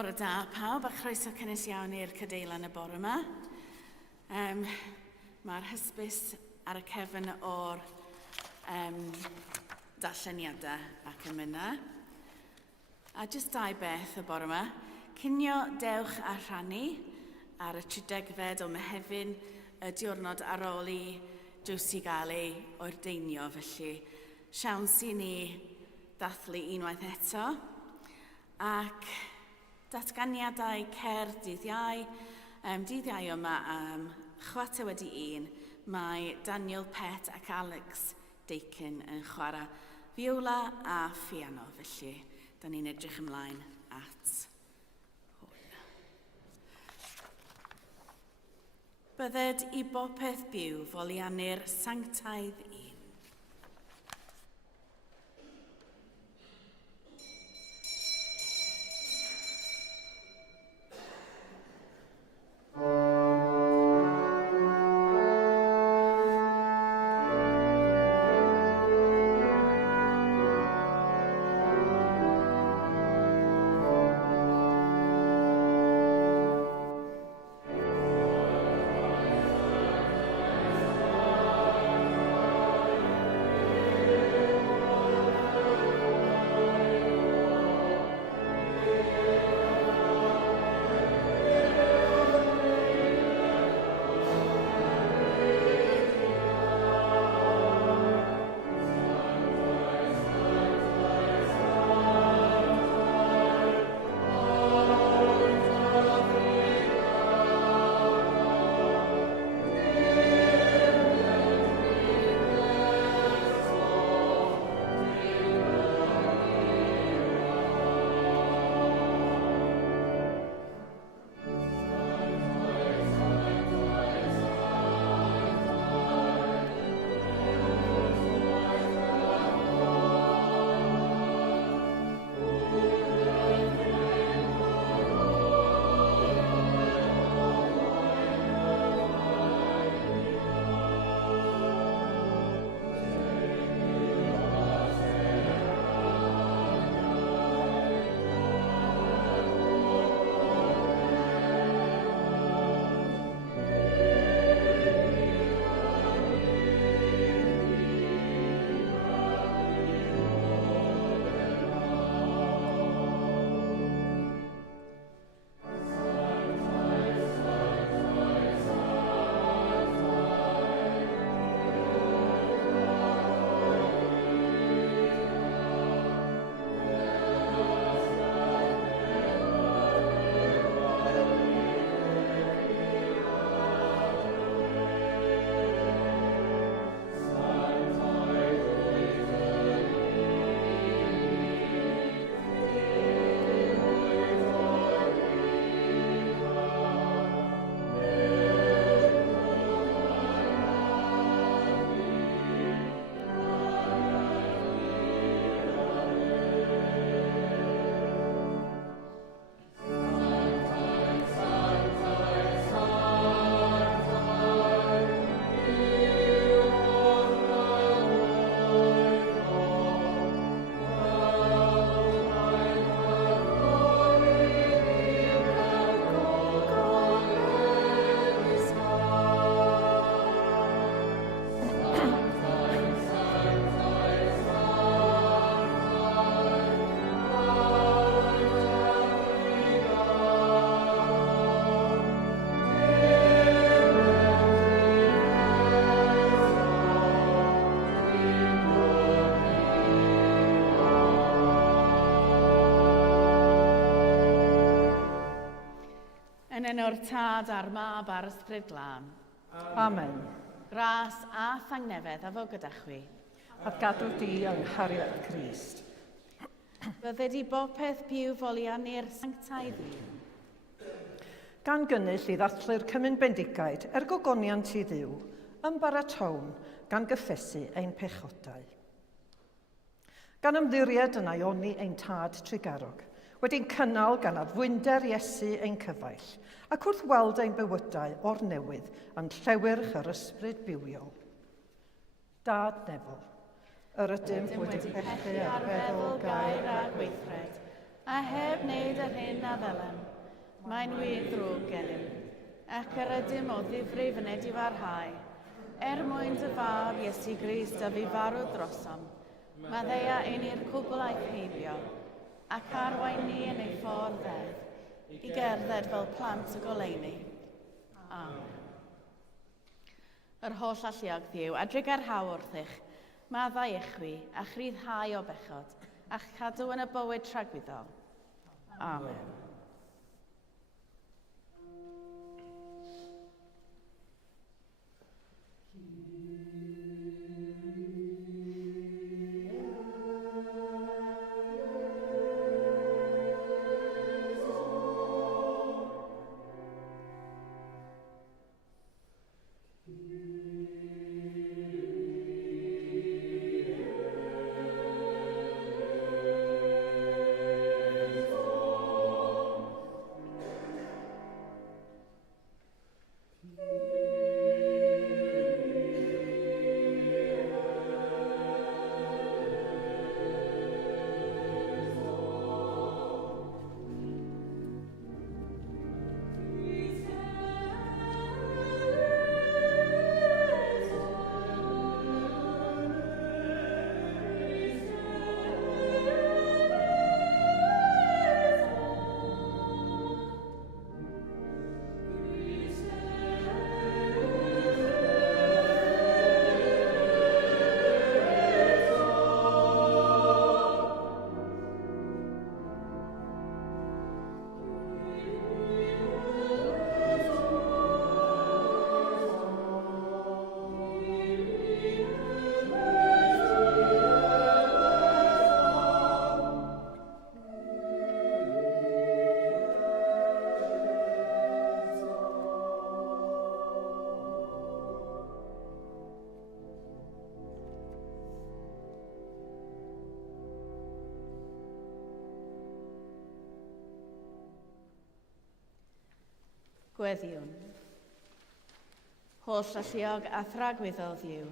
Bore da pawb, a chroeso cynnes iawn i'r cadeilan y bore yma. Mae'r hysbys ar y cefn o'r darlleniadau ac ymuno. A jyst dau beth y bore yma. Cinio dewch a rhannu ar y 30fed o Mehefin, y diwrnod ar ôl i drws i gael ei ordeinio, felly siawns i ni dathlu unwaith eto. Ac datganiadau cerdd dydd Iau. Dydd Iau yma am chwarter wedi 1, mae Daniel Pett ac Alex Deacon yn chwarae viola a piano, felly da ni'n edrych ymlaen at hwn. Bydded i bopeth byw foliannu'r sanctaidd 1. Yn enw'r Tad a'r Mab a'r Ysbryd Glân. Amen. Gras a thangnefedd a fo gyda chwi. A gadw di yng nghariad Crist. Bydded i bopeth byw foliannu'r sanctaidd 1. Gan gynnull i ddathlu'r Cymun Bendigaid gogoniant i Dduw, yn baratown gan gyffesu ein pechodau. Gan ymddiried yn aioni ein tad trigarog, wedi'n cynnal gan adfwynder Iesu ein cyfaill, ac wrth weld ein bywydau o'r newydd yn llewyrch yr ysbryd bywiol. Dad Nefel, yr ydym wedi pechu ar feddwl, gair a gweithred, a heb wneud yr hyn a ddylem. Mae'n wir ddrwg gennym, ac yr ydym o ddifrif yn edi farhau. Mwyn dy fawr Iesu Grist a fi farw drosom, mae ddeia ein i'r cwblaeth heibio, ac arwain ni yn ei ffordd edd, i gerdded fel plant y goleuni. Amen. Yr holl alluog Dduw, adrig ar haw wrthych, maddau echwi a chryddhau o bechod, a'ch cadw yn y bywyd tragwyddol. Amen. Gweddiwn. Holl alluog a thragwyddol Dduw,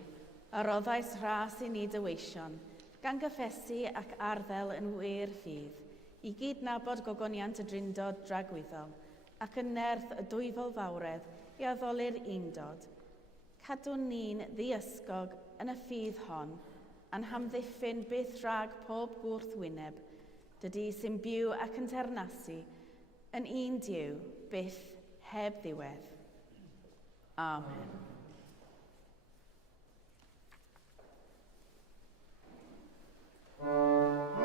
a roddais ras i ni dyweision, gan gyffesu ac arddel yn wir ffydd, i gyd nabod gogoniant y Drindod dragwyddol, ac yn nerth y dwyfol fawredd i addoli'r undod. Cadwn ni'n ddiysgog yn y ffydd hon, a'n hamddiffyn byth rhag pob gwrth wyneb, dydy sy'n byw ac yn ternasu, yn un Duw, byth heb ddiwedd. Amen. Amen.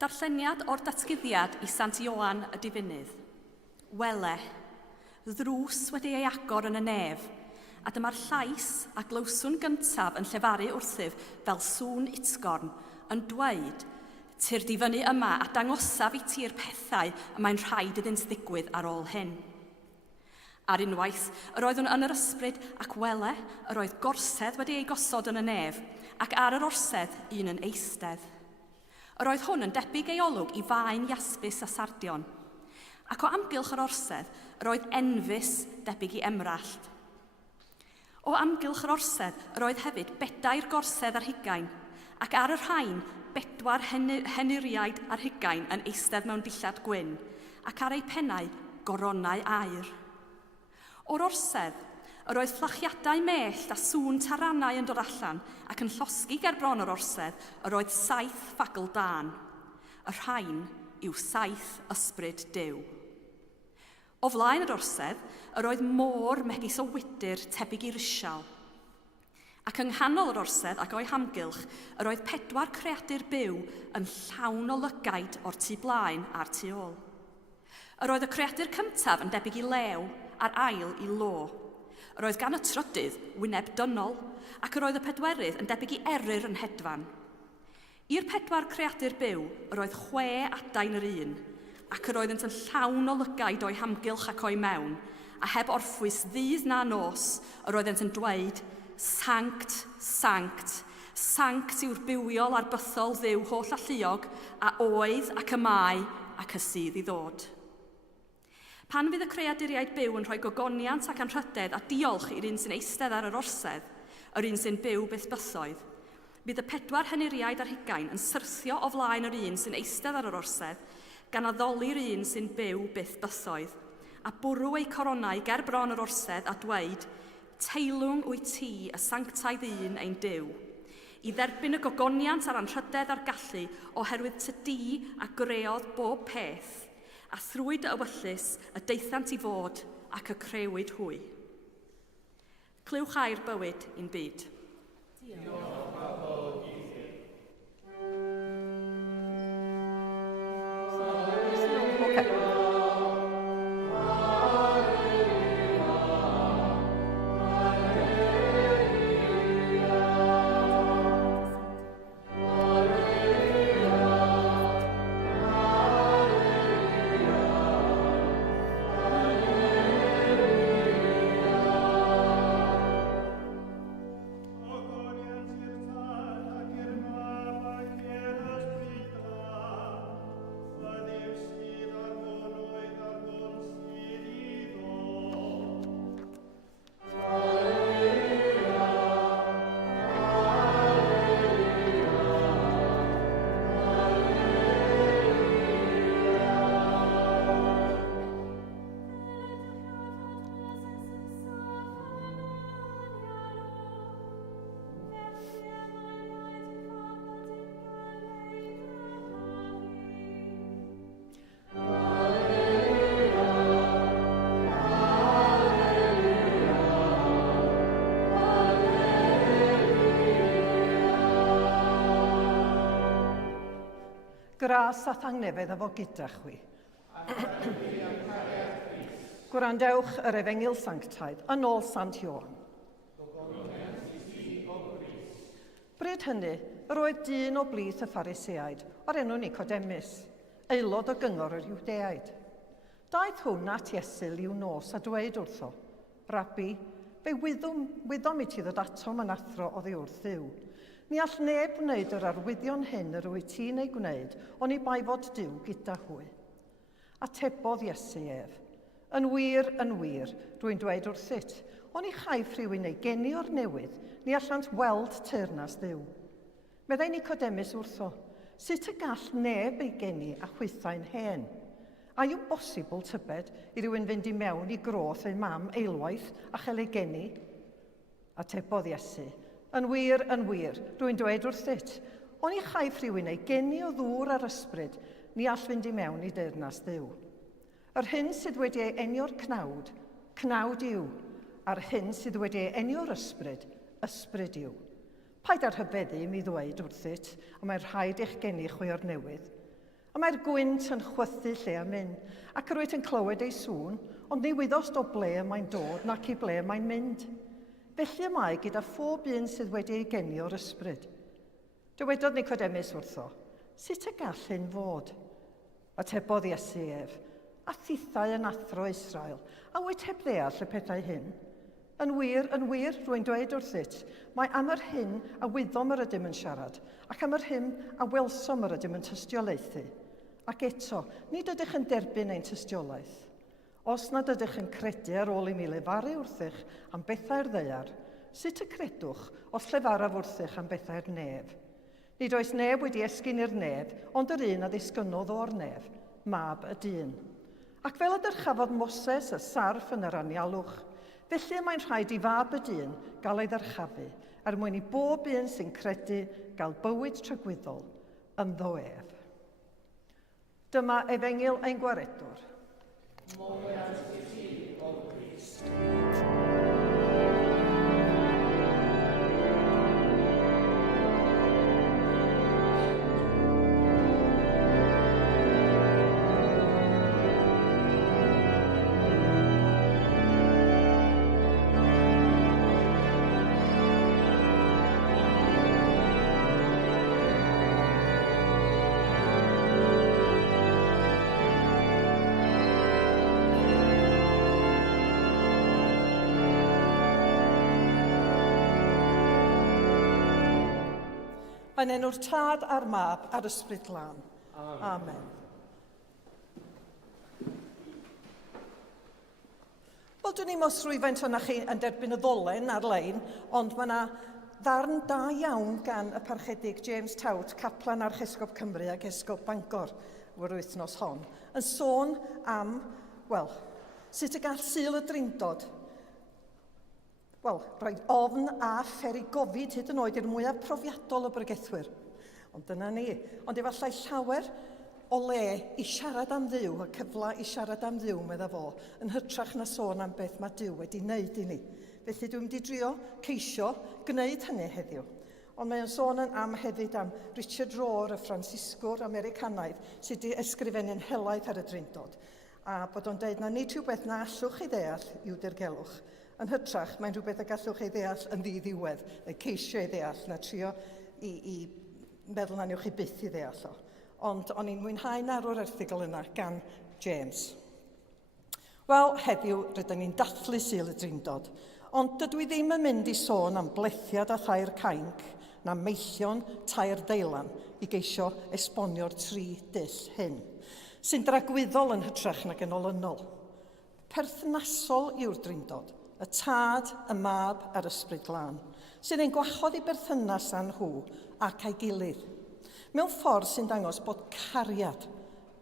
Darlleniad o'r datguddiad i Sant Ioan y Difynydd. Wele, ddrws wedi ei agor yn y nef, a dyma'r llais a glywswn gyntaf yn llefaru wrthyf fel sŵn utgorn, yn dweud, "Tir difynnu yma a dangosaf i ti'r pethau y mae'n rhaid iddynt ddigwydd ar ôl hyn." Ar unwaith, yr oeddwn yn yr ysbryd ac wele, yr oedd gorsedd wedi ei gosod yn y nef, ac ar yr orsedd un yn eistedd. Yr oedd hwn yn debyg ei olwg i faen iaspis a sardion, ac o amgylch yr orsedd, yr oedd enfys debyg i emrallt. O amgylch yr orsedd, yr oedd hefyd 4 gorsedd ar hugain, ac ar yr rhain 4 henuriaid ar hugain yn eistedd mewn dillad gwyn, ac ar ei pennau goronau aur. O'r orsedd, yr oedd fflachiadau mellt a sŵn taranau yn dod allan, ac yn llosgi ger bron yr orsedd, yr oedd 7 ffagl dan. Y rhain yw 7 ysbryd Duw. O flaen yr orsedd, yr oedd môr megis o wydyr tebyg i risial. Ac yng nghanol yr orsedd ac o'i hamgylch, yr oedd 4 creadur byw yn llawn o lygaid o'r tu blaen a'r tu ôl. Yr oedd y creadur cyntaf yn debyg i lew, a'r ail i lo. Yr oedd gan y trydydd wyneb dynol, ac yr oedd y pedwerydd yn debyg i eryr yn hedfan. I'r 4 creadur byw, yr oedd 6 adain yr un, ac yr oeddent yn llawn o lygaid o'i hamgylch ac o'i mewn, a heb orffwys ddydd na nos, yr oeddent yn dweud, "Sanct, sanct, sanct yw'r bywiol a'r bythol Dduw holl a lluog, a oedd ac y mae ac y sydd i ddod." Pan fydd y creaduriaid byw yn rhoi gogoniant ac anrhydedd a diolch i'r un sy'n eistedd ar yr orsedd, yr un sy'n byw byth bythoedd, bydd y 4 henuriaid ar hugain yn syrthio o flaen yr un sy'n eistedd ar yr orsedd, gan addoli'r un sy'n byw byth bythoedd, a bwrw ei coronau ger bron yr orsedd a dweud, "Teilwng wyt ti y sanctaidd un ein Duw, i dderbyn y gogoniant a'r anrhydedd a'r gallu oherwydd tydi a greodd bob peth, a thrwyd y ewyllus y deithant i fod ac y crewyd hwy." Clywch air bywyd i'n byd. Gras a thangnefedd efo gyda chwi. Gwrandewch yr Efengil Sanctaidd yn ôl Sant Ioan. Bryd hynny, yr oedd dyn o blith y Phariseaid o'r enw Nicodemus, aelod o gyngor yr Iwdeaid. Daeth hwn at Iesu liw nos a dweud wrtho, "Rabbi, fe wyddom i ti ddod atom yn athro oddi wrth Dduw. Ni all neb wneud yr arwyddion hyn yr wyt ti'n ei gwneud, ond i bai fod Duw gyda hwy." Atebodd Iesu ef, yn wir, rwy'n dweud wrthyt, ond i chaiff rhywun ei geni o'r newydd, ni allant weld teyrnas Dduw. Meddai Nicodemus wrtho, sut y gall neb ei geni a chwythau'n hen? A yw'n bosibl tybed i rywun fynd i mewn i groth ei mam eilwaith a chael ei geni? Atebodd Iesu, yn wir, rwy'n dweud wrthyt, ond i chaiff rhywun ei geni o ddŵr ar ysbryd, ni all fynd i mewn i deyrnas Dduw. Yr hyn sydd wedi ei enio'r cnawd, cnawd yw, a'r hyn sydd wedi ei enio'r ysbryd, ysbryd yw. Paid ar hyfeddu mi ddweud wrthyt, a mae'n rhaid eich geni chwi o'r newydd. A mae'r gwynt yn chwythu lle am mynd, ac rwyt yn clywed ei sŵn, ond ni wyddost o ble mae'n dod nac i ble mae'n mynd. Felly y mae gyda phob un sydd wedi ei genio o'r ysbryd. Dywedodd Nicodemus wrtho, sut y gall hyn fod? Atebodd Iesu ef, a thithau yn athro Israel, a wyt heb ddeall y pethau hyn. Yn wir, rwy'n dweud wrthyt, mae am yr hyn a wyddom yr ydym yn siarad, ac am yr hyn a welsom yr ydym yn tystiolaethu. Ac eto, nid ydych yn derbyn ein tystiolaeth. Os nad ydych yn credu ar ôl i mi lefaru wrthych am bethau'r ddeiar, sut y credwch os lefaraf wrthych am bethau'r nef? Nid oes neb wedi esgyn i'r nef, ond yr un a ddisgynnodd o'r nef, mab y dyn. Ac fel y dyrchafodd Moses y sarf yn yr anialwch, felly mae'n rhaid i fab y dyn gael ei ddyrchafu, mwyn i bob un sy'n credu gael bywyd trygwyddol ynddo ef. Dyma Efengyl ein Gwaredwr. Moedd i ti, o Grist. Yn enw'r Tad a'r Mab a'r Ysbryd Glân. Amen. Wel, dwi'n i'm os rwyfaint o'na chi yn derbyn y ddolen ar-lein, ond mae yna ddarn da iawn gan y parchedig James Towt, caplan Archesgob Cymru ac Esgob Bangor, o'r wythnos hon, yn sôn am, sut y gall Sul y Drindod rhoi ofn a pheri gofid hyd yn oed i'r mwyaf profiadol o bregethwyr. Ond dyna ni. Ond efallai llawer o le i siarad am Dduw, a cyfla i siarad am Dduw, medda fo, yn hytrach na sôn am beth mae Duw wedi wneud i ni. Felly dwi'n mynd i drio ceisio gwneud hynny heddiw. Ond mae'n sôn am hefyd am Richard Rohr, y Francisgwr Americanaidd, sydd wedi ysgrifennu'n helaeth ar y Drindod. A bod o'n deud na nid rhywbeth na allwch ei ddeall i'w dirgelwch. Yn hytrach, mae'n rhywbeth y gallwch ei ddeall yn ddiddiwedd, neu ceisio ei ddeall, na trio i meddwl na newch chi byth i ddeall o. Ond o'n i'n mwynhau narw'r erthigol yna gan James. Wel, heddiw, rydyn ni'n dathlu Sul y Drindod, ond dydw i ddim yn mynd i sôn am blethiad a thair cainc, na meillion tair deilan i geisio esbonio'r tri dull hyn, sy'n dragwyddol yn hytrach nag yn olynol. Perthnasol yw'r Drindod, y Tad, y Mab a'r Ysbryd Glân, sy'n ein gwahodd i berthynas â nhw ac a'i gilydd, mewn ffordd sy'n dangos bod cariad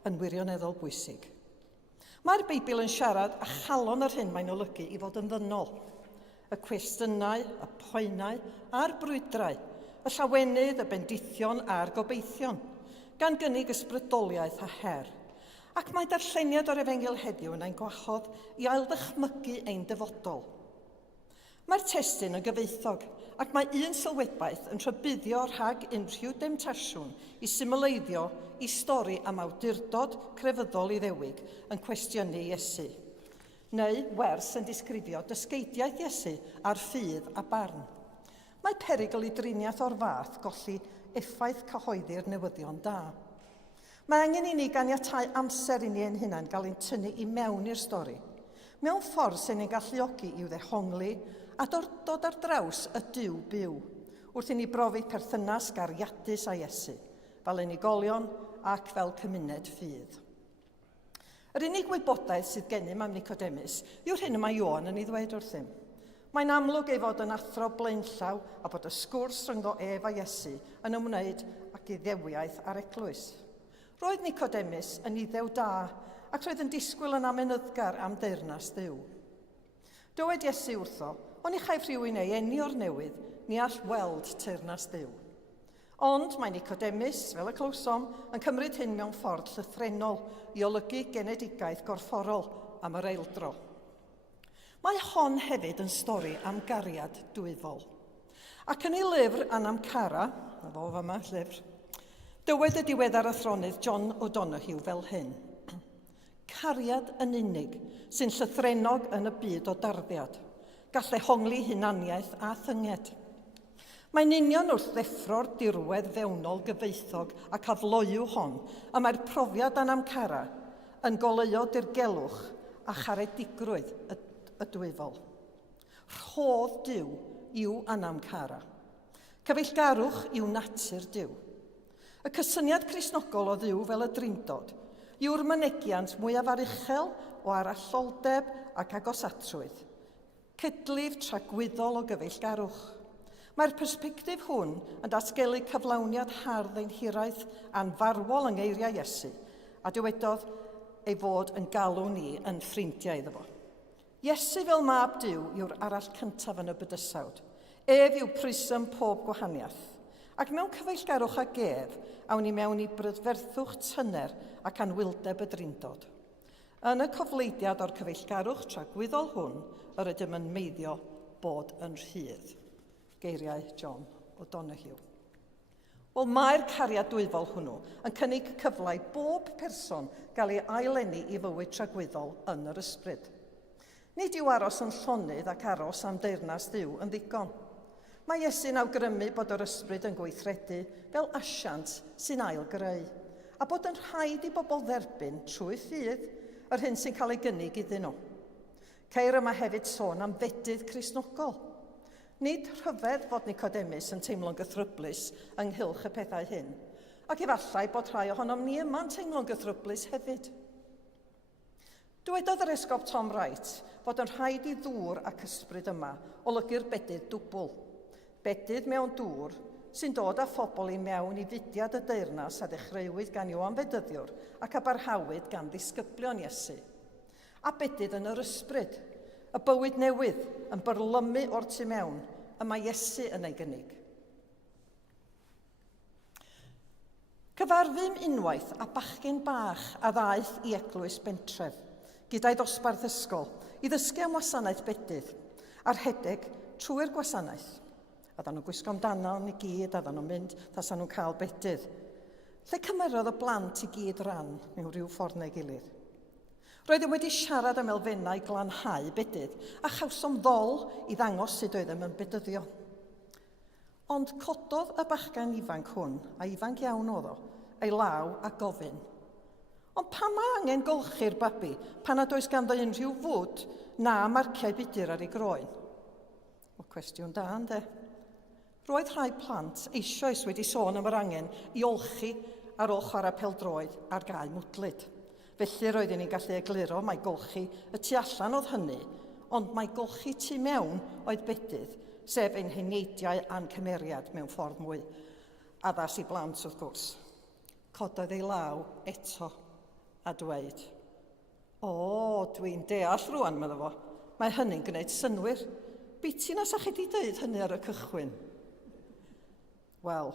yn wirioneddol bwysig. Mae'r Beibl yn siarad a chalon ar hyn mae'n olygu i fod yn ddynol. Y cwestiynau, y poenau a'r brwydrau, y llawenydd, y bendithion a'r gobeithion, gan gynnig ysbrydoliaeth a her. Ac mae darlleniad o'r Efengyl heddiw yn ein gwahodd i ailddychmygu ein dyfodol. Mae'r testun yn gyfoethog, ac mae un sylwebaeth yn rhybuddio rhag unrhyw demtasiwn i symleiddio i stori am awdurdod crefyddol Iddewig yn cwestiynu Iesu, neu wers yn disgrifio dysgeidiaeth Iesu ar ffydd a barn. Mae perygl i driniaeth o'r fath golli effaith cyhoeddi'r newyddion da. Mae angen i ni ganiatáu amser i ni ein hunain gael ein tynnu i mewn i'r stori, mewn ffordd sy'n ni'n galluogi i'w ddehongli a dod ar draws y Duw byw, wrth i ni brofi perthynas gariadus a Iesu, fel unigolion ac fel cymuned ffydd. Yr unig wybodaeth sydd gennym am Nicodemus yw'r hyn y mae Ioan yn ei ddweud wrthym. Mae'n amlwg ei fod yn athro blaenllaw a bod y sgwrs rhyngddo ef a Iesu yn ymwneud ac iddewiaeth ar eglwys. Roedd Nicodemus yn iddew da ac roedd yn disgwyl yn amenyddgar am deyrnas Dduw. Dywed Iesu wrtho, ond i chaiff rhywun ei enio'r newydd, ni all weld teyrnas Dduw. Ond mae Nicodemus, fel y clywsom, yn cymryd hyn mewn ffordd llythrenol i olygu genedigaeth gorfforol am yr eildro. Mae hon hefyd yn stori am gariad dwyfol. Ac yn ei lyfr Anam Cara, na fo fama, llyfr, Dywed y diweddar athronydd John O'Donoghue fel hyn. Cariad yn unig sy'n llythrennog yn y byd o darddiad, gall ehongli hunaniaeth a thynged. Mae'n union wrth ddeffro'r dirwedd fewnol gyfeithog ac afloiw hon a mae'r profiad anamcara yn goleuo dirgelwch a charedigrwydd y dwyfol. Rhodd Duw yw anamcara. Cyfeillgarwch yw natur Duw. Y cysyniad Cristnogol o Dduw fel y Drindod yw'r mynegiant mwyaf aruchel o aralloldeb ac agosatrwydd. Cydlif tragwyddol o gyfeillgarwch. Mae'r persbectif hwn yn datgelu cyflawniad hardd ein hiraeth anfarwol yng ngeiriau Iesu, a dywedodd ei fod yn galw ni yn ffrindiau iddo fo. Iesu fel mab Duw yw'r arall cyntaf yn y bydysawd. Ef yw prism pob gwahaniaeth. Ac mewn cyfeillgarwch ag ef, awn ni mewn i brydferthwch tyner ac anwyldeb y Drindod. Yn y cofleidiad o'r cyfeillgarwch tragwyddol hwn, yr ydym yn meiddio bod yn rhydd. Geiriau John O'Donoghue. Wel, mae'r cariad dwyfol hwnnw yn cynnig cyfle i bob person gael ei ailenni i fywyd tragwyddol yn yr ysbryd. Nid yw aros yn llonydd ac aros am deyrnas Dduw yn ddigon. Mae Iesu'n awgrymu bod yr ysbryd yn gweithredu fel asiant sy'n ailgreu, a bod yn rhaid i bobl dderbyn trwy ffydd yr hyn sy'n cael ei gynnig iddyn nhw. Ceir yma hefyd sôn am fedydd Cristnogol. Nid rhyfedd fod Nicodemus yn teimlo'n gythryblus ynghylch y pethau hyn, ac efallai bod rhai ohonom ni yma'n teimlo'n gythryblus hefyd. Dywedodd yr esgob Tom Wright fod yn rhaid i ddŵr ac ysbryd yma olygu'r bedydd dwbl. Bedydd mewn dŵr sy'n dod â phobl i mewn i fudiad y deyrnas a ddechreuwyd gan Ioan Fedyddiwr ac a barhawyd gan ddisgyblion Iesu. A bedydd yn yr ysbryd, y bywyd newydd yn byrlymu o'r tu mewn, y mae Iesu yn ei gynnig. Cyfarfym unwaith a bachgen bach a ddaeth i eglwys bentref, gyda'i ddosbarth ysgol, i ddysgu am wasanaeth bedydd, a'r rhedeg trwy'r gwasanaeth. Addan nhw'n gwisgo amdano i gyd, addan nhw'n mynd, tasan nhw'n cael bedydd. Lle cymerodd y blant i gyd ran mewn rhyw ffordd neu gilydd. Roeddem wedi siarad am elfennau glanhau bedydd a chawsom ddol i ddangos sut oeddem yn bedyddio. Ond cododd y bachgen ifanc hwn, a ifanc iawn oedd o, ei law a gofyn. Ond pa mae angen golchi'r babi pan nad oes ganddo unrhyw fwd na marciau budur ar ei groen? O, cwestiwn da, ynde? Roedd rhai plant eisoes wedi sôn am yr angen i olchi ar ôl chwarae pêl-droed ar gae mwtlyd. Felly roeddwn ni'n gallu egluro mae golchi y tu allan oedd hynny, ond mae golchi tu mewn oedd bedydd, sef ein heneidiau a'n cymeriad mewn ffordd mwy addas i blant wrth gwrs. Cododd ei law eto a dweud, o, dwi'n deall rwan, medda fo, mae hynny'n gwneud synwyr. Biti na sa chi wedi dweud hynny ar y cychwyn? Wel,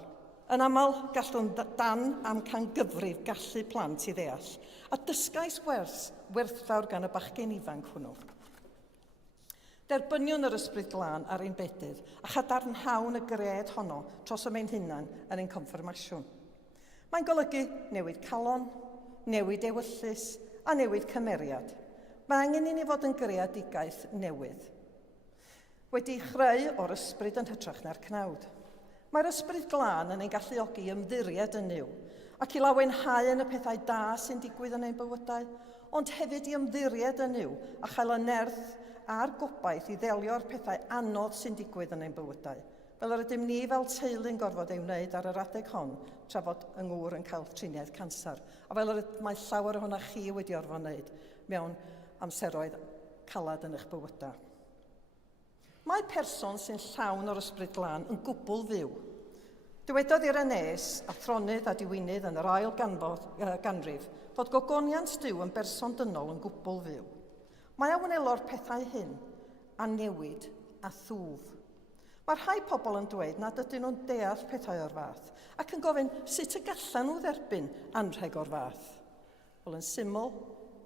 yn aml gallwn dan am can gyfrif gallu plant i ddeall, a dysgais werthfawr gan y bachgen ifanc hwnnw. Derbyniwn yr ysbryd glân ar ein bedydd a chadarnhawn y gred honno tros am ein hunan yn ein confirmasiwn. Mae'n golygu newid calon, newid ewyllus a newid cymeriad. Mae angen i ni fod yn greadigaeth newydd. Wedi chreu o'r ysbryd yn hytrach na'r cnawd. Mae'r ysbryd glân yn ei galluogi ymddiried yn niw, ac i lawenhau yn y pethau da sy'n digwydd yn ein bywydau, ond hefyd i ymddiried yn niw a chael y nerth a'r gobaith i ddelio'r pethau anodd sy'n digwydd yn ein bywydau. Fel yr ydym ni fel teulu'n gorfod ei wneud ar yr adeg hon, tra fod yng ngŵr yn cael triniaeth cansar. A fel yr mae llawer ohona chi wedi orfod wneud mewn amseroedd calad yn eich bywydau. Mae person sy'n llawn o'r ysbryd glân yn gwbl fyw. Dywedodd i'r Enes, athronydd a diwynydd yn yr ail ganrif, fod gogoniant Duw yn berson dynol yn gwbl fyw. Mae awnelo'r pethau hyn a newid a thwf. Mae rhai pobl yn dweud nad ydyn nhw'n deall pethau o'r fath, ac yn gofyn sut y gallan nhw dderbyn anrheg o'r fath. Wel, yn syml,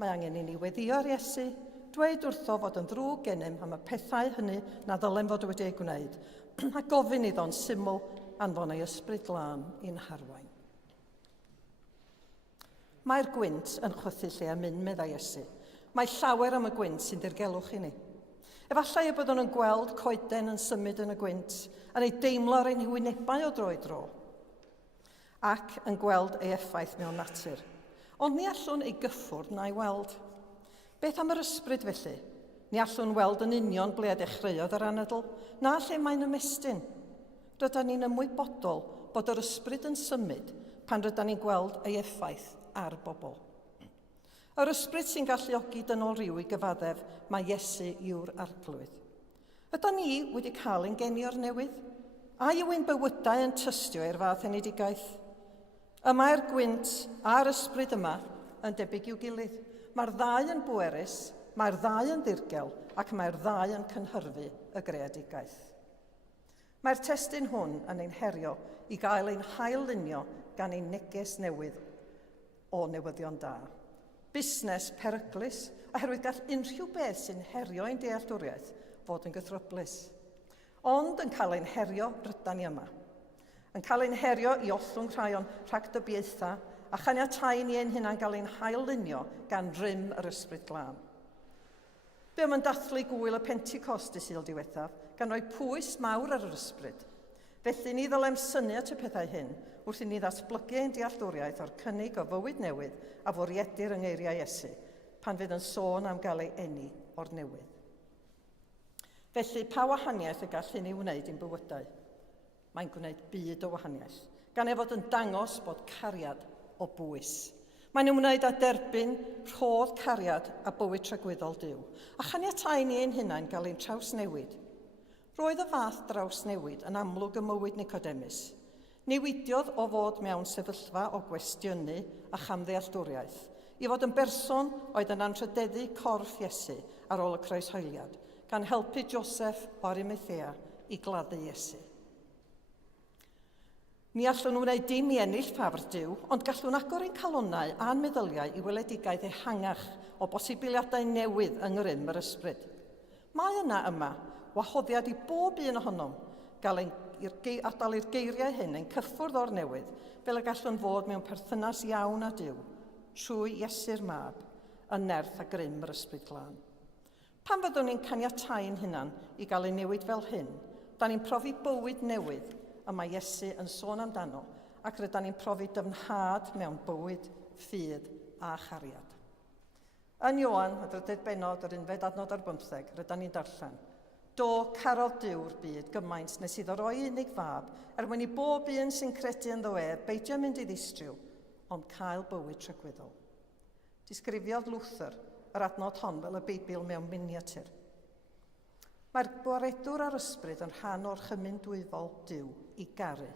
mae angen i ni weddio'r Iesu, dweud wrtho fod yn ddrwg gennym am y pethau hynny na ddylen fod wedi ei gwneud, a gofyn iddo'n syml anfon ei ysbryd glân i'n harwain. Mae'r gwynt yn chwythu lle am mynd, meddai Iesu. Mae llawer am y gwynt sy'n dirgelwch i ni. Efallai y byddwn yn gweld coeden yn symud yn y gwynt, yn ei deimlo ar ein hwynebau o dro i dro, ac yn gweld ei effaith mewn natur. Ond ni allwn ei gyffwrdd na'i weld. Beth am yr ysbryd felly? Ni allwn weld yn union ble a dechreuodd yr anadl, na lle mae'n ymestyn. Rydyn ni'n ymwybodol bod yr ysbryd yn symud pan rydyn ni'n gweld ei effaith ar bobl. Yr ysbryd sy'n galluogi dynol rhyw i gyfaddef mae Iesu yw'r arglwydd. Ydyn ni wedi cael ein genio'r newydd? A yw ein bywydau yn tystio i'r fath enedigaeth? Yma'r gwynt a'r ysbryd yma yn debyg i'w gilydd. Mae'r ddau yn bwerus, mae'r ddau yn ddirgel ac mae'r ddau yn cynhyrfu y greadigaeth. Mae'r testun hwn yn ein herio i gael ein haillunio gan ein neges newydd o newyddion da. Busnes peryglus, oherwydd gall unrhyw beth sy'n herio ein dealltwriaeth fod yn gythryblus. Ond yn cael ein herio rydan ni yma. Yn cael ein herio i ollwng rhai o'n rhagdybiaethau a chaniatáu ni ein hunain gael ein haillunio gan rym yr ysbryd glân. Be am yn dathlu gwyl y Pentecost y Sul diwethaf gan roi pwys mawr ar yr ysbryd. Felly ni ddylem syniad at y pethau hyn wrth i ni ddatblygu ein dealltwriaeth o'r cynnig o fywyd newydd a fwriedir yng ngeiriau Iesu pan fydd yn sôn am gael ei eni o'r newydd. Felly, pa wahaniaeth y gall hynny wneud i'n bywydau? Mae'n gwneud byd o wahaniaeth, gan ei fod yn dangos bod cariad o bwys. Mae'n ymwneud â derbyn rhodd cariad a bywyd tragwyddol Duw, a chaniatáu ni ein hunain gael ein trawsnewid. Roedd y fath drawsnewid yn amlwg y mywyd Nicodemus. Newidiodd o fod mewn sefyllfa o gwestiynu a chamddealltwriaeth, i fod yn berson oedd yn anrhydeddu corff Iesu ar ôl y croeshoeliad, gan helpu Joseph o Arimathea i gladdu Iesu. Ni allwn wneud dim i ennill ffafr Duw, ond gallwn agor ein calonnau a'n meddyliau i weledigaeth ehangach o bosibiliadau newydd yng ngrym yr ysbryd. Mae yma, wahoddiad i bob un ohonom, adael i'r geiriau hyn yn cyffwrdd o'r newydd, fel y gallwn fod mewn perthynas iawn â Duw, trwy Iesu'r Mab, yn nerth a grym yr ysbryd glân. Pan fyddwn ni'n caniatáu'n hunan i gael ei newid fel hyn, da ni'n profi bywyd newydd y mae Iesu yn sôn amdano, ac rydyn ni'n profi dyfnhad mewn bywyd, ffydd a chariad. Yn Ioan, y drydydd benod, yr 11-15, rydyn ni'n darllen. Do carodd Duw'r byd gymaint nes iddo roi unig fab, mwyn i bob un sy'n credu ynddo beidio mynd i ddistriw, ond cael bywyd tragwyddol. Disgrifiodd Luther yr adnod hon fel y Beibl mewn miniatur. Mae'r gwaredwr a'r ysbryd yn rhan o'r chymyn dwyfol Duw i garu.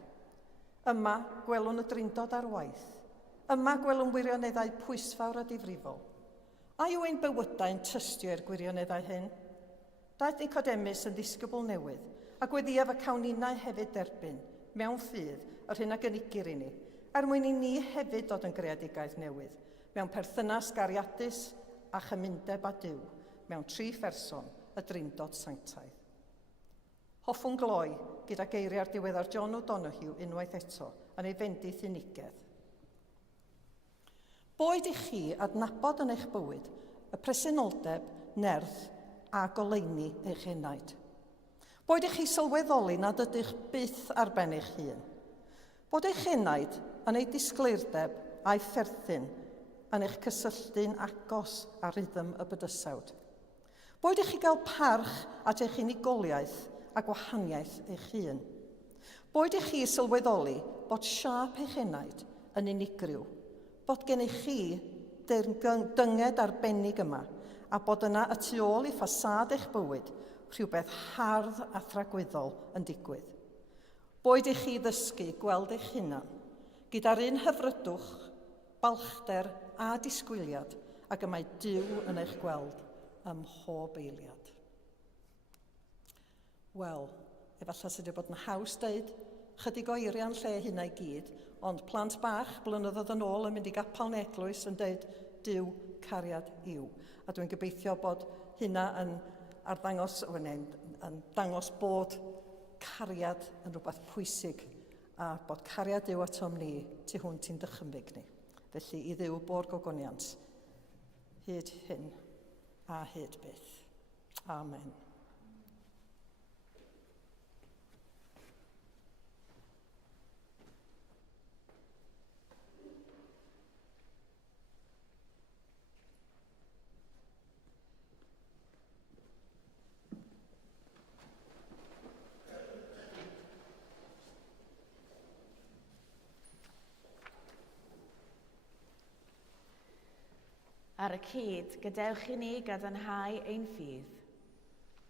Yma gwelwn y Drindod ar waith. Yma gwelwn wirioneddau pwysfawr a difrifol. A yw ein bywydau yn tystio i'r gwirioneddau hyn? Daeth Nicodemus yn ddisgybl newydd, a gweddiaf y cawninau hefyd derbyn, mewn ffydd, yr hyn a gynigir i ni, mwyn i ni hefyd dod yn greadigaeth newydd, mewn perthynas gariadus a chymundeb â Duw, mewn tri pherson, y Drindod Sanctaidd. Hoffwn gloi gyda geiriau'r diweddar John O'Donoghue unwaith eto yn ei fendith unigedd. Boed i chi adnabod yn eich bywyd y presenoldeb, nerth a goleini eich enaid. Boed i chi sylweddoli nad ydych byth ar ben eich hun. Bod eich enaid yn ei disgleirdeb a'i pherthyn yn eich cysylltu'n agos a rhythm y bydysawd. Boed i chi gael parch at eich unigoliaeth a gwahaniaeth eich hun. Boed i chi sylweddoli bod siap eich enaid yn unigryw, bod gennych chi dynged arbennig yma, a bod yna y tu ôl i ffasad eich bywyd rhywbeth hardd a thragwyddol yn digwydd. Boed i chi ddysgu gweld eich hunan, gyda'r un hyfrydwch, balchder a disgwyliad, ac y mae Duw yn eich gweld ym mhob eiliad. Wel, efallai sydd wedi bod yn haws deud chydig o eiriau'n lle hynna i gyd, ond plant bach blynyddoedd yn ôl yn mynd i gapal yn eglwys yn deud Duw cariad yw. A dwi'n gobeithio bod hynna yn dangos bod cariad yn rhywbeth pwysig a bod cariad Duw atom ni tu hwnt i'n dychymyg ni. Felly i ddiw bo'r gogoniant, hyd hyn a hyd byth. Amen. Ar y cyd, gadewch i ni gadarnhau ein ffydd.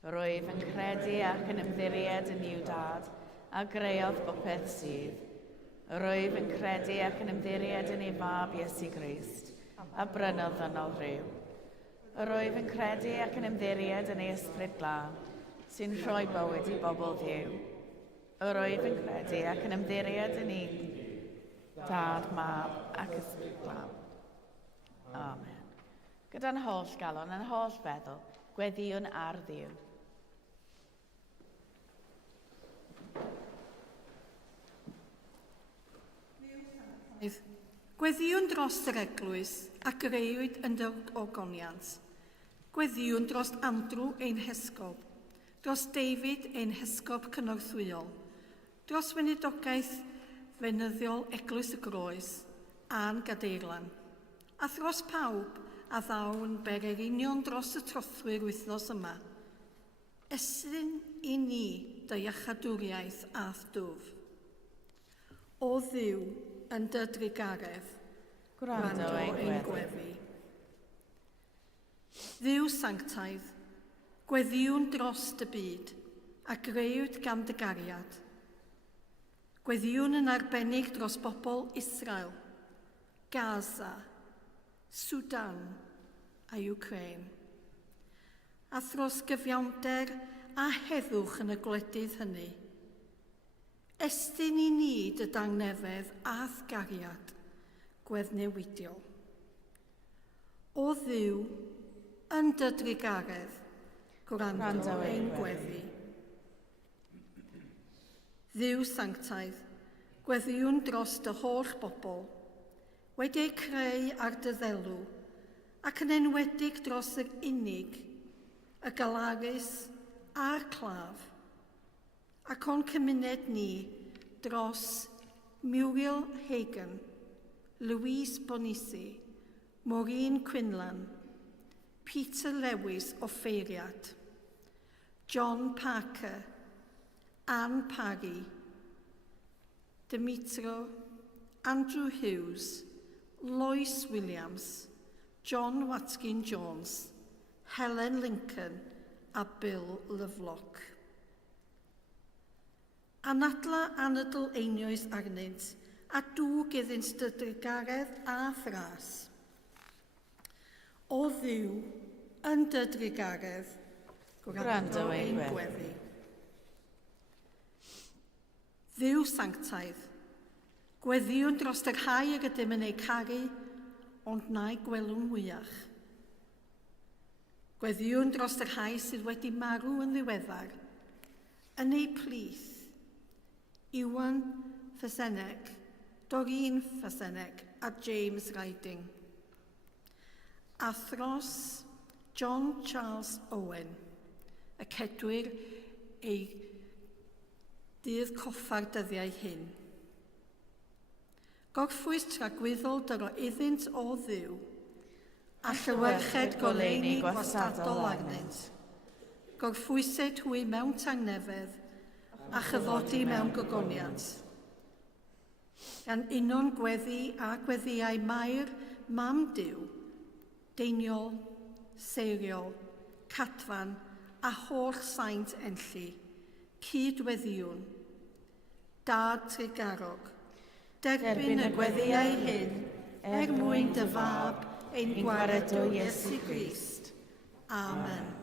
Rwyf yn credu ac yn ymddiried yn i'w dad, a greodd bopeth sydd. Rwyf yn credu ac yn ymddiried yn ei fab Iesu Grist, a brynodd ddynol rhyw. Rwyf yn credu ac yn ymddiried yn ei ysbryd glân, sy'n rhoi bywyd i bobl ddiw. Rwyf yn credu ac yn ymddiried yn ei dad, mab ac ysbryd glân. Amen. Gyda'n holl galon, yn holl feddwl, gweddiwn ar Dduw. Gweddiwn dros yr eglwys a greuwyd yn yr ogoniant. Gweddiwn dros Andrew ein hesgob, dros David ein hesgob cynorthwyol, dros weinidogaeth fenyddiol eglwys y groes a'n gadeirlan, a thros pawb a ddawn berer union dros y trothwyr wythnos yma. Estyn i ni dy iachadwriaeth ath dwf. O Dduw yn dy drigaredd, gwrando ein gweddi. Dduw sanctaidd, gweddiwn dros dy byd a greuwyd gan dy gariad. Gweddiwn yn arbennig dros bobl Israel, Gaza, Sudan a Ukraine. A thros gyfiawnder a heddwch yn y gwledydd hynny. Estyn i ni dy dangnefedd ath gariad, gweddnewidiol. O Dduw, yn dy drigaredd, gwrando ein gweddi. Dduw sanctaidd, gweddiwn dros dy holl bobl, wedi'i creu ar dy ddelw, ac yn enwedig dros yr unig, y galarus a'r claf, ac o'n cymuned ni dros Muriel Hagan, Louise Bonisi, Maureen Quinlan, Peter Lewis o Feiriad, John Parker, Anne Parry, Dimitro, Andrew Hughes, Lois Williams, John Watkin-Jones, Helen Lincoln a Bill Lovelock. Anadla anadl einioes arnynt a dŵg iddynt dy drigaredd a thras. O Dduw, yn dy drigaredd, gwrando ein gweddi. Dduw sanctaidd, gweddiwn dros yr rhai ag ydym yn ei caru, ond na'i gwelwn mwyach. Gweddiwn dros yr rhai sydd wedi marw yn ddiweddar, yn ei plith, Iwan Faseneg, Doreen Faseneg a James Riding. A thros John Charles Owen, y cedwyr ei dydd coffa'r dyddiau hyn. Gorffwys tragwyddol dyro iddynt o Dduw, a llywyrched goleuni gwasadol arnynt. Gorffwysed hwy mewn tangnefedd, a chyfodi mewn gogoniant. Gan unon gweddi a gweddiau mair mam Duw, deiniol, seiriol, cadfan a holl saint enlli, cydweddiwn, dad trigarog, derbyn y gweddiau hyn, mwyn dy fab ein gwared o Iesu Grist. Amen.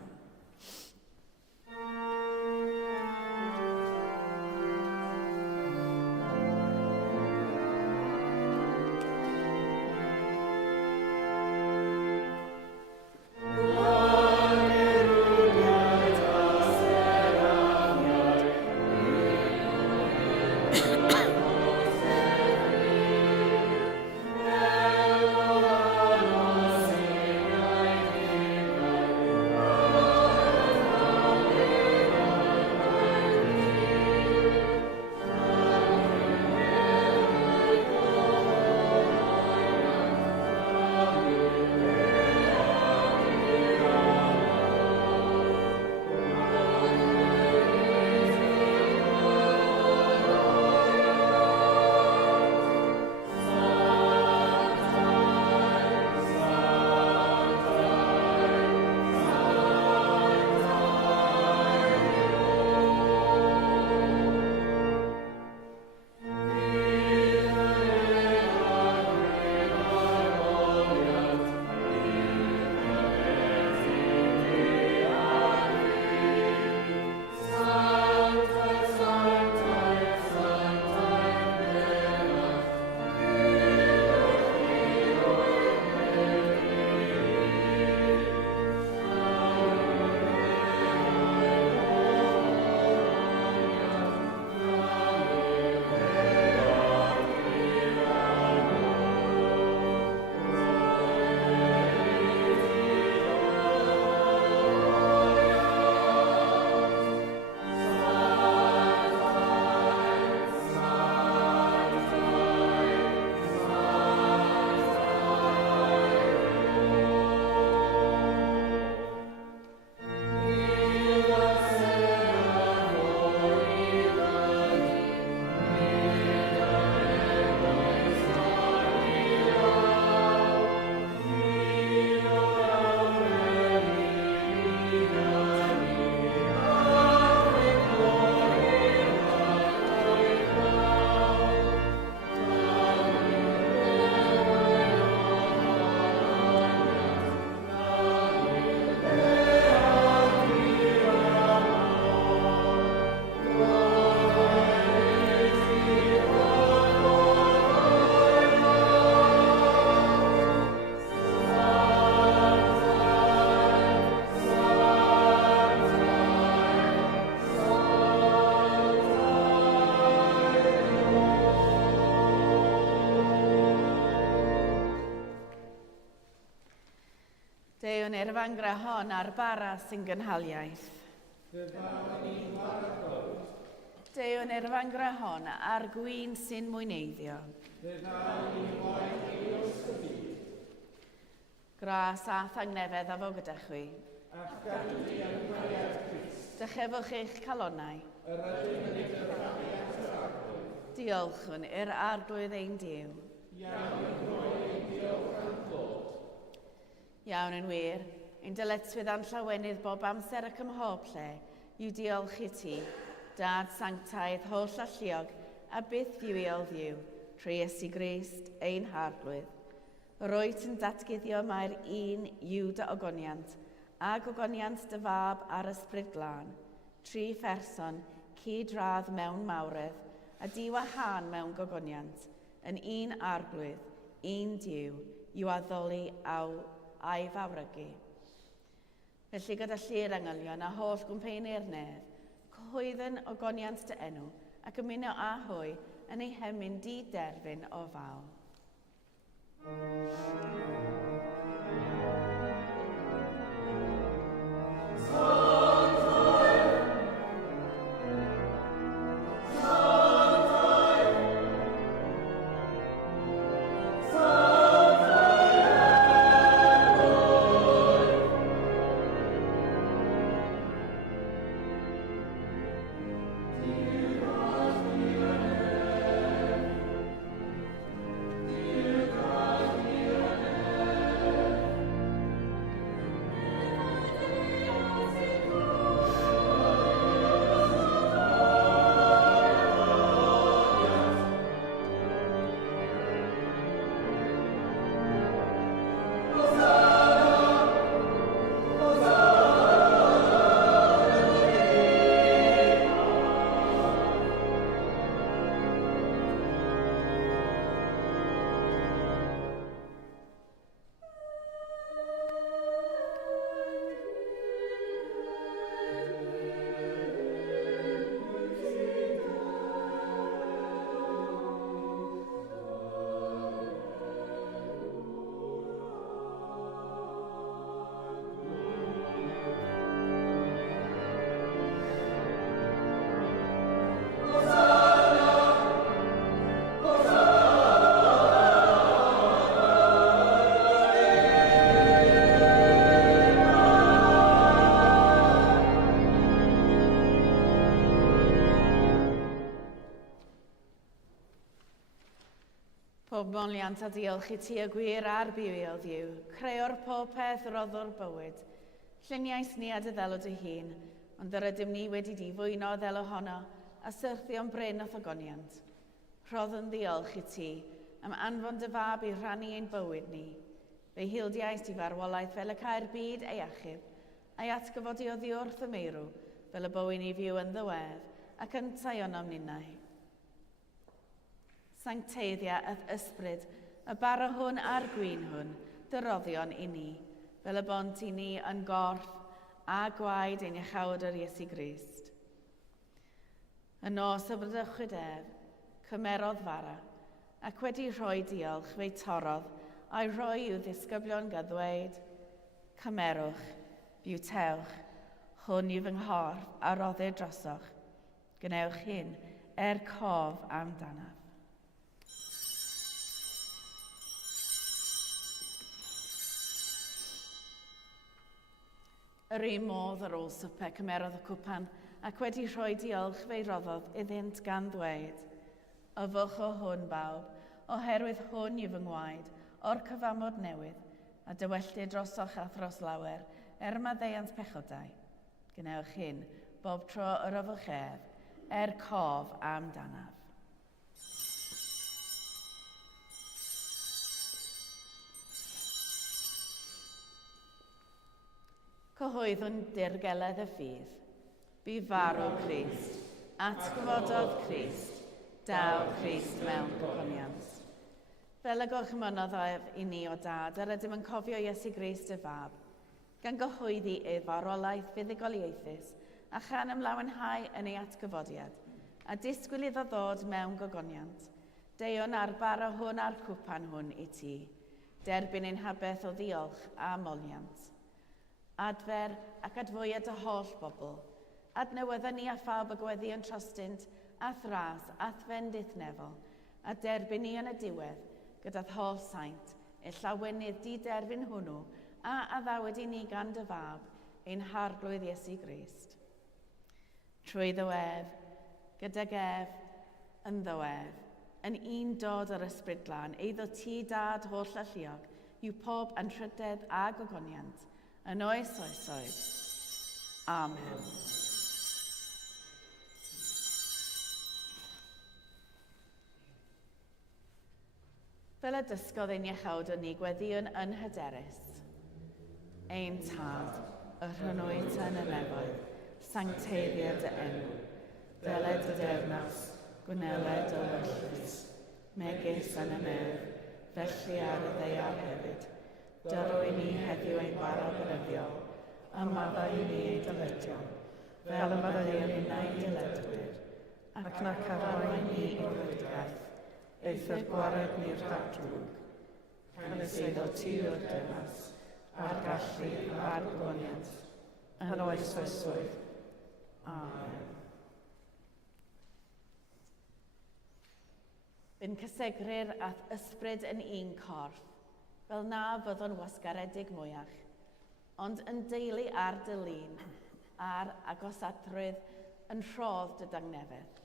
Dewn i'r fangra hon a'r bara sy'n gynhaliaeth. Dewn i'r fangra hon a'r gwyn sy'n mwyneiddio. Gras a thangnefedd a fo gyda chwi. Dychefwch eich calonnau. Diolchwn i'r arglwydd ein Duw. Iawn yn wir, ein dyletswydd am llawenydd bob amser ac ym mhob lle, yw diolch i ti, Dad sanctaidd holl alluog, a byth ddiwiol ddiw, trwy Iesu Grist, ein harglwydd. Roedd yn datguddio mae'r un yw dy ogoniant, ag ogoniant dy fab a'r ysbryd glân, tri pherson, cyd-radd mewn mawredd, a di-wahân mewn gogoniant, yn un arglwydd, un Duw, yw addoli a'i fawrygu. Felly gyda llu'r angylion a holl gwmpeinir nef, cyhoedden ogoniant dy enw ac ymuno â hwy yn ei hemyn di-derfyn o fawl. Pob moliant a diolch I ti y gwir a'r buwiodd yw, creo'r pob peth roddwr bywyd. Lluniais ni a dy ddelwyd ei hun, ond yr ydym ni wedi difwyno ddel ohono a syrthio'n bryn o thogoniant. Rhoddwn diolch I ti am anfon dy fab I rhannu ein bywyd ni. Fe'i hildiais di farwolaeth fel y cael byd ei achub, a'i atgyfodi oddi wrth y meirw fel y bywyd ni fyw yn ddiwedd ac yn taionom ninnau. Sancteiddia y ysbryd, y bara hwn a'r gwyn hwn, dyroddion I ni, fel y bont I ni yn gorff a gwaed ein iachawdwr Iesu Grist. Yn nos y brydwchwyd ef, cymerodd fara, ac wedi rhoi diolch fe'i torodd a'i rhoi i'w ddisgyblion gaddweud, cymerwch, biwtewch, hwn yw fy nghorff a roddir drosoch, gwnewch hyn cof amdanaf. Yr un modd ar ôl swper cymerodd y cwpan ac wedi rhoi diolch fe'i roddodd iddynt gan ddweud. Yfwch o hwn bawb, oherwydd hwn yw fy ngwaed, o'r cyfamod newydd, a dywelltu drosoch a thros lawer, maddeuant pechodau. Gwnewch hyn, bob tro yr yfwch ef, cof amdanaf. Cyhoeddwn dirgeledd y ffydd. Bu farw Crist, atgyfododd Crist, daw Crist mewn gogoniant. Fel y gorchmynodd I ni o dad, yr ydym yn cofio Iesu Grist y fab, gan gyhoeddi ei farwolaeth fuddugoliaethus a chan ymlawenhau yn ei atgyfodiad, a disgwyl iddo ddod mewn gogoniant. Deion ar bara hwn a'r cwpan hwn I ti, derbyn ein habeth o ddiolch a moliant. adfer ac adfwyad y holl bobl. Adnewydda ni a phawb y gweddi yn trostynt, a thras, a thfendith nefol, a derbyn ni yn y diwedd, gyda'r holl saint, e llawenydd di-derbyn hwnnw, a addawyd i ni gan dy fab, ein harglwydd Iesu Grist. Trwy ddywef, gyda gef, yn ddywef, yn un dod o'r ysbryd glân, eiddo ti dad holl alluog, yw pob anrhydedd a gogoniant, yn oes oesoedd. Amen. Fel y dysgodd ein iechawd ni gweddiwn yn hyderus. Ein tad, y rhynwyd yn y nefoedd, sancteiddiad y enw, deled y dernas, gwneled o wyllus, megis yn y nef, felly ar y ddeiar hefyd. Dyrwy ni heddiw ein barod ryddiol, a maddau ni ei dyledio, fel y maddau ni na'i dyledwyr, ac na carwai ni i rwydgaeth, eithaf gwared ni'r dadrwg, pan yseido ti o'r dynas, a'r gallu a'r gwoniant, yn oes oesoedd. Amen. By'n cysegrir ath ysbryd yn un corff, fel na fyddwn wasgaredig mwyach, ond yn deulu ar dylun, a'r agosadrwydd yn rhodd dy dangnefedd.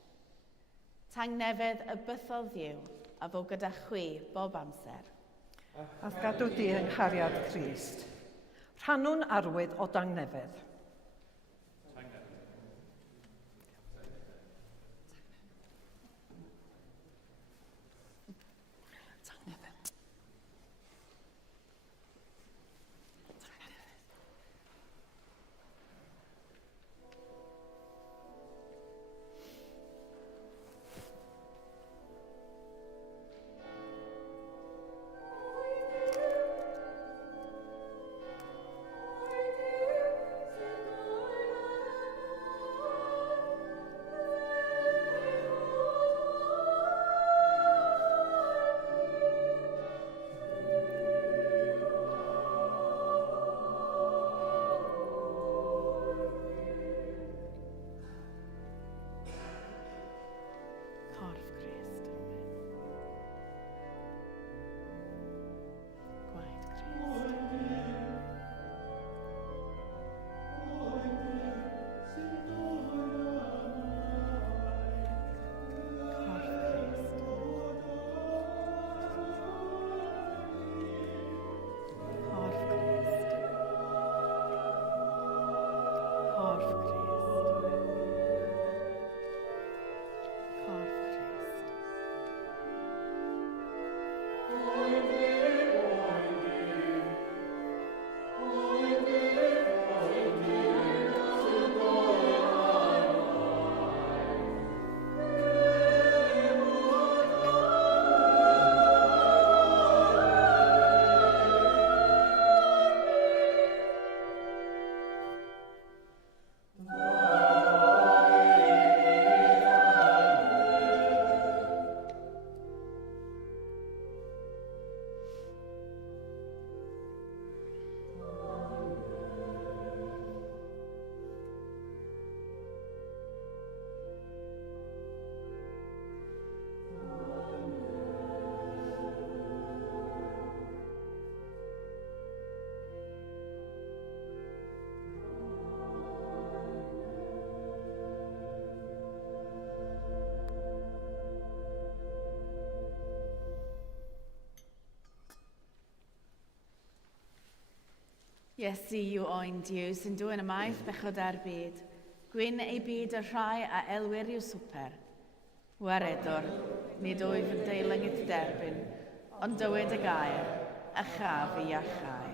Tangnefedd y bythol ddiw, a fo gyda chwi bob amser. Ath gadw di yng nghariad Crist. Rhannwn arwydd o dangnefedd. Iesu yw oen Diw sy'n dwy'n ymaith bechod ar byd. Gwyn ei byd y rhai a elwyr yw swper. Waredwr, nid wyf yn deilwng i'th derbyn, ond dywyd y gair, a chaf i a chau.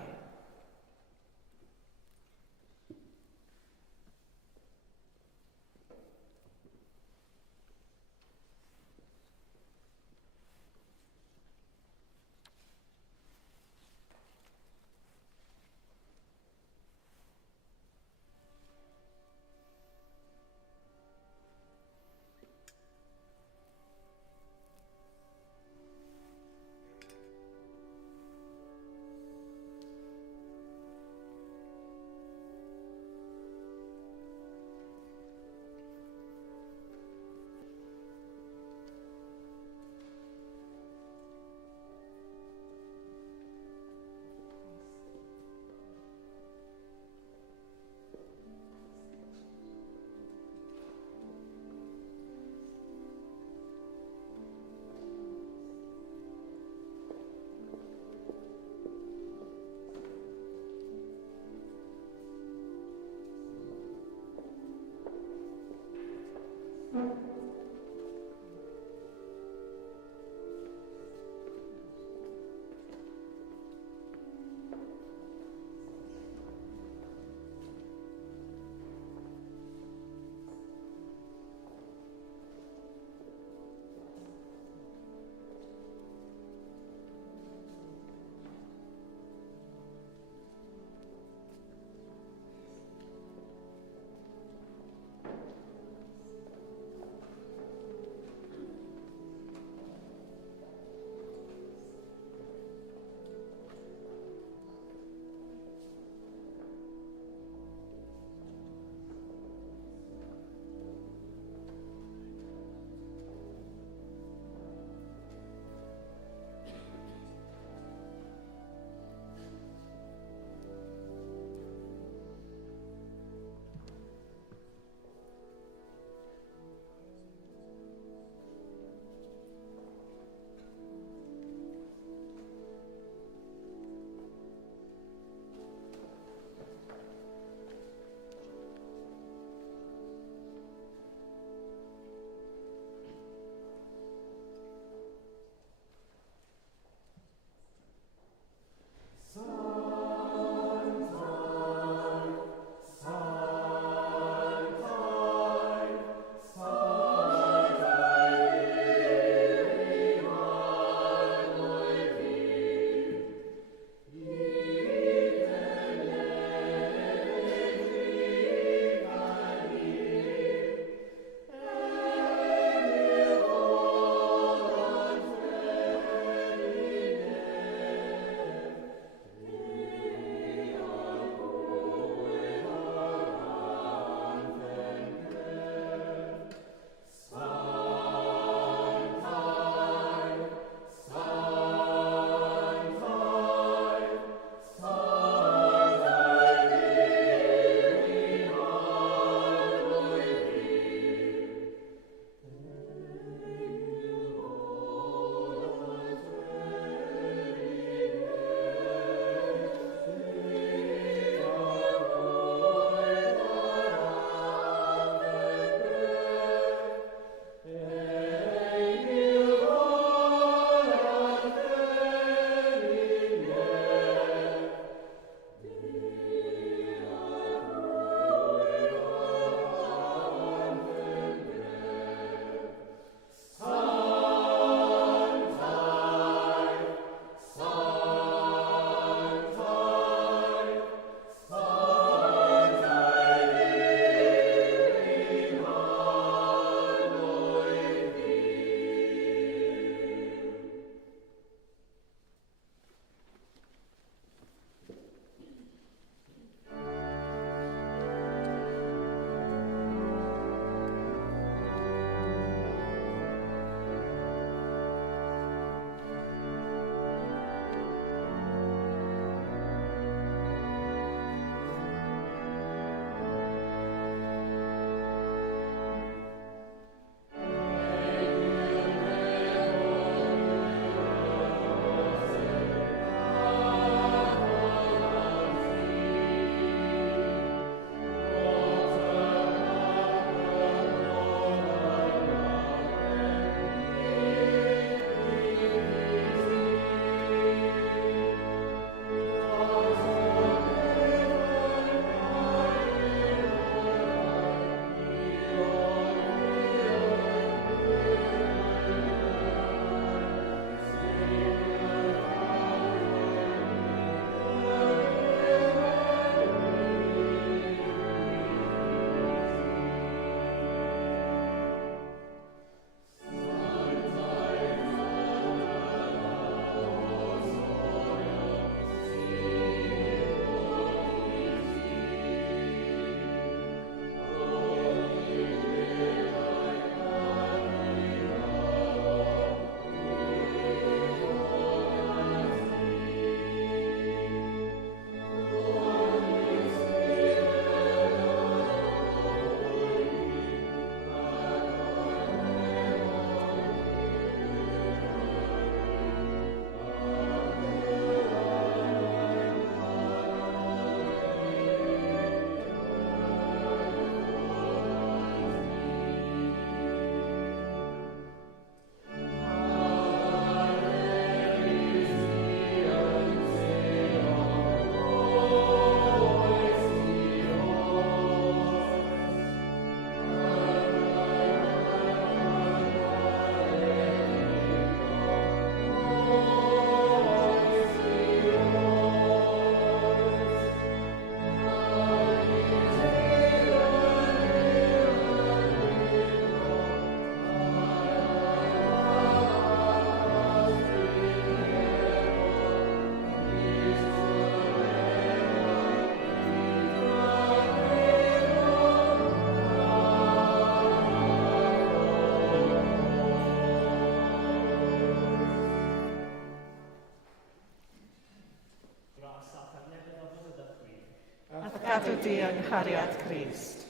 di yng nghariad Crist.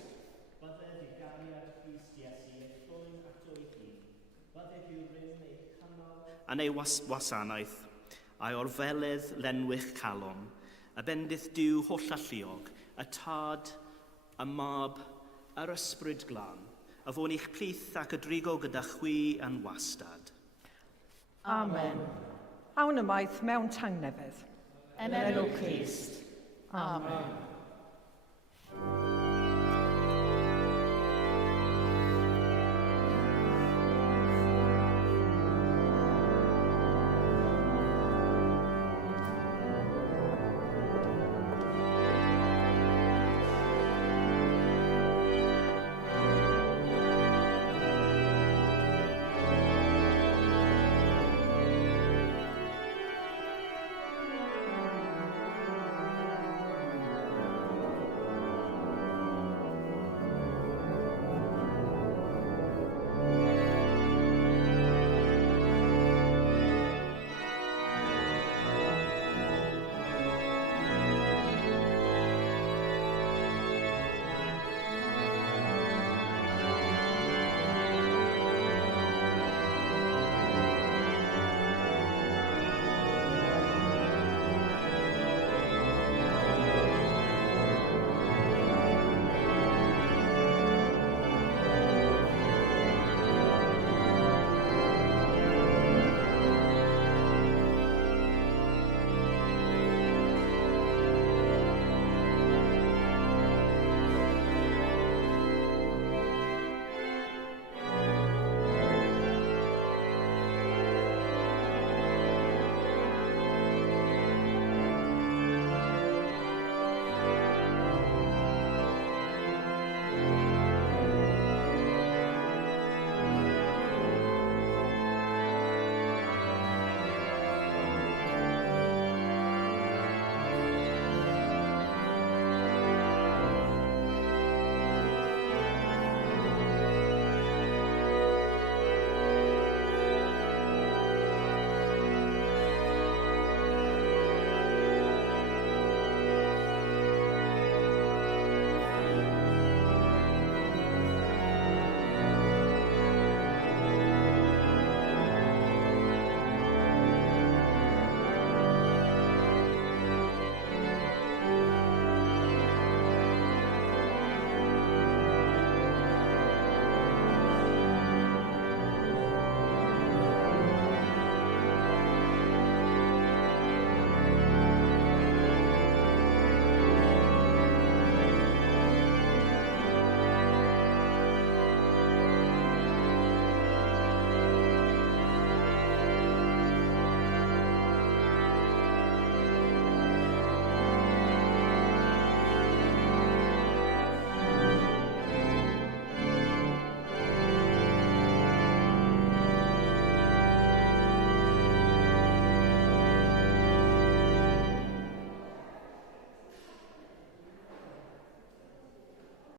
Byddai dy gariad Crist Iesu eich llwyn ato i gyd. Byddai dy rym eich cynnal yn ei wasanaeth, a'i orfeledd lenwych calon, y bendith diw holl alluog, y tad, y mab, yr ysbryd glân, a fo'n eich plith ac y drigo gyda chwi yn wastad. Amen. Awn ymaith mewn tangnefedd. Yn enw Crist. Amen.